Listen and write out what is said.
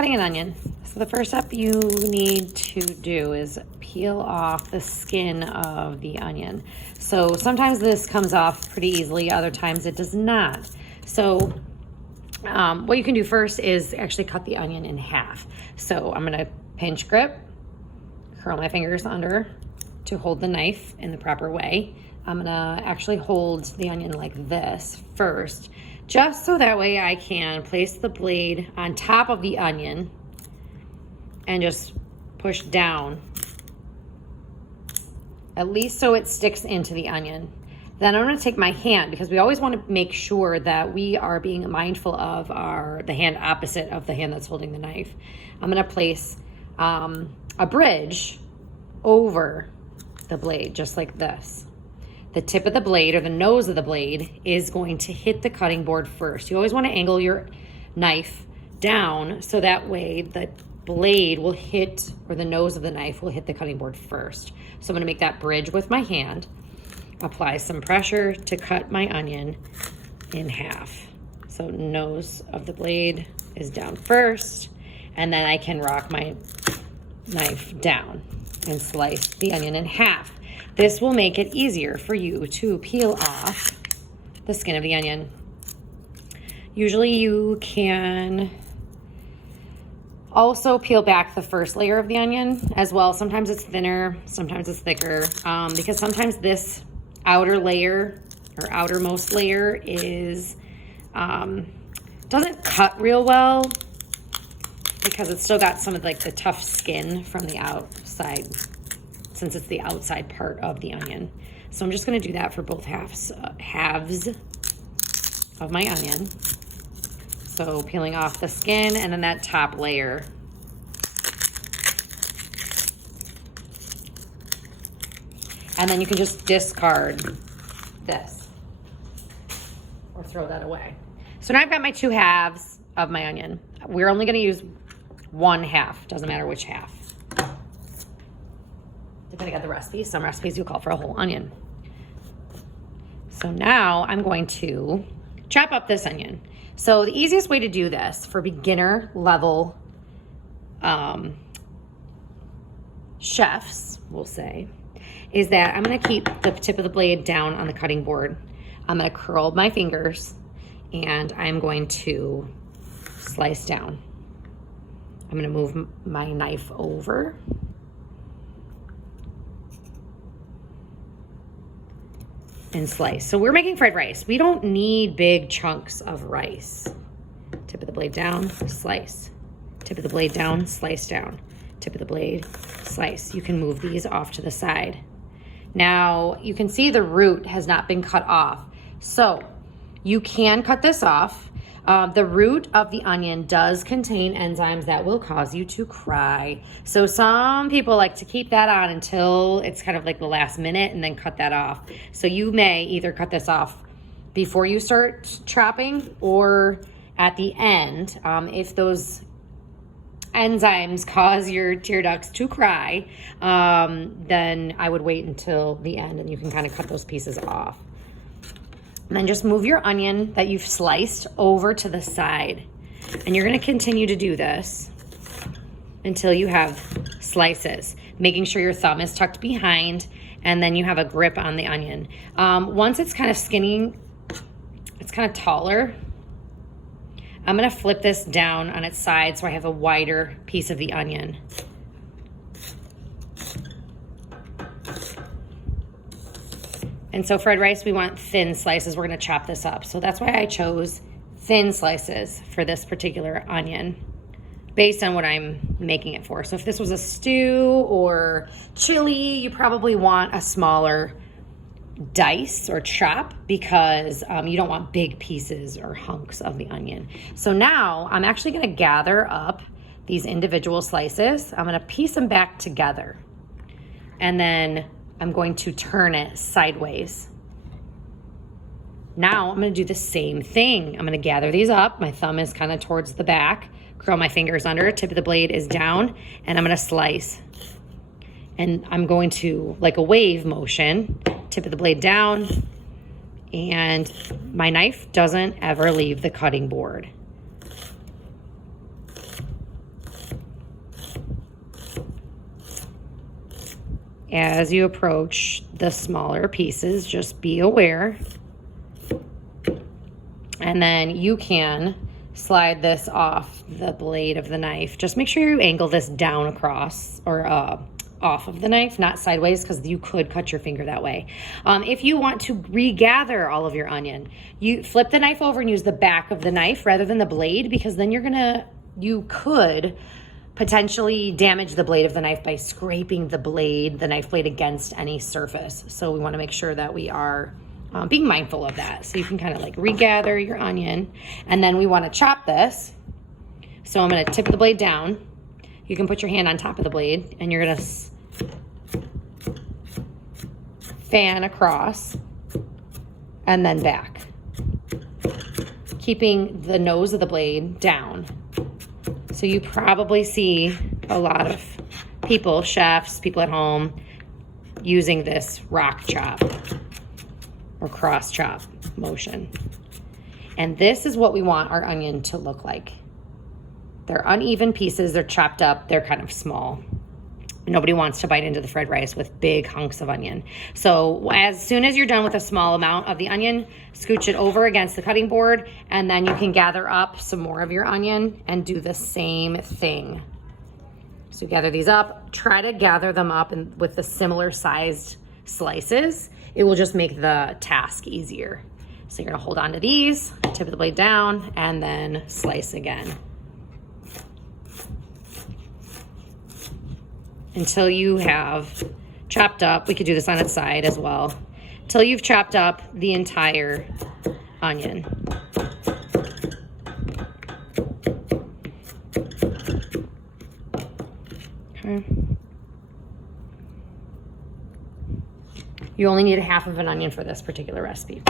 Cutting an onion. So the first step you need to do is peel off the skin of the onion. So sometimes this comes off pretty easily, other times it does not. So what you can do first is actually cut the onion in half. So I'm gonna pinch grip, curl my fingers under to hold the knife in the proper way. I'm gonna actually hold the onion like this first, just so that way I can place the blade on top of the onion and just push down, at least so it sticks into the onion. Then I'm gonna take my hand, because we always wanna make sure that we are being mindful of the hand opposite of the hand that's holding the knife. I'm gonna place a bridge over the blade, just like this. The tip of the blade, or the nose of the blade, is going to hit the cutting board first. You always want to angle your knife down so that way the blade will hit, or the nose of the knife will hit the cutting board first. So I'm going to make that bridge with my hand, apply some pressure to cut my onion in half. So nose of the blade is down first, and then I can rock my knife down and slice the onion in half. This will make it easier for you to peel off the skin of the onion. Usually you can also peel back the first layer of the onion as well. Sometimes it's thinner, sometimes it's thicker, because sometimes this outer layer or outermost layer is doesn't cut real well, because it's still got some of like the tough skin from the outside, since it's the outside part of the onion. So I'm just gonna do that for both halves of my onion. So peeling off the skin and then that top layer. And then you can just discard this or throw that away. So now I've got my 2 halves of my onion. We're only gonna use 1 half, doesn't matter which half. Depending on the recipe, some recipes you call for a whole onion. So now I'm going to chop up this onion. So the easiest way to do this for beginner level chefs, we'll say, is that I'm gonna keep the tip of the blade down on the cutting board. I'm gonna curl my fingers and I'm going to slice down. I'm gonna move my knife over. And slice. So we're making fried rice. We don't need big chunks of rice. Tip of the blade down, slice. Tip of the blade down, slice down. Tip of the blade, slice. You can move these off to the side. Now you can see the root has not been cut off. So you can cut this off. The root of the onion does contain enzymes that will cause you to cry. So some people like to keep that on until it's kind of like the last minute and then cut that off. So you may either cut this off before you start chopping or at the end. If those enzymes cause your tear ducts to cry, then I would wait until the end and you can kind of cut those pieces off. And then just move your onion that you've sliced over to the side. And you're gonna continue to do this until you have slices, making sure your thumb is tucked behind and then you have a grip on the onion. Once it's kind of skinny, it's kind of taller, I'm gonna flip this down on its side so I have a wider piece of the onion. And so fried rice, we want thin slices. We're gonna chop this up. So that's why I chose thin slices for this particular onion based on what I'm making it for. So if this was a stew or chili, you probably want a smaller dice or chop because you don't want big pieces or hunks of the onion. So now I'm actually gonna gather up these individual slices. I'm gonna piece them back together. And then I'm going to turn it sideways. Now I'm gonna do the same thing. I'm gonna gather these up. My thumb is kind of towards the back, curl my fingers under, tip of the blade is down, and I'm gonna slice. And I'm going to, like a wave motion, tip of the blade down, and my knife doesn't ever leave the cutting board. as you approach the smaller pieces, just be aware. And then you can slide this off the blade of the knife. Just make sure you angle this down across or off of the knife, not sideways, because you could cut your finger that way. If you want to regather all of your onion, you flip the knife over and use the back of the knife rather than the blade, because then you could potentially damage the blade of the knife by scraping the knife blade against any surface. So we want to make sure that we are being mindful of that. So you can kind of like regather your onion, and then we want to chop this. So I'm going to tip the blade down. You can put your hand on top of the blade, and you're going to fan across and then back, keeping the nose of the blade down. So you probably see a lot of people, chefs, people at home, using this rock chop or cross chop motion. And this is what we want our onion to look like. They're uneven pieces, they're chopped up, they're kind of small. Nobody wants to bite into the fried rice with big hunks of onion. So as soon as you're done with a small amount of the onion, scooch it over against the cutting board, and then you can gather up some more of your onion and do the same thing. So gather these up, try to gather them up with the similar sized slices. It will just make the task easier. So you're gonna hold on to these, tip of the blade down, and then slice again. Until you have chopped up, we could do this on its side as well, until you've chopped up the entire onion. Okay. You only need a half of an onion for this particular recipe.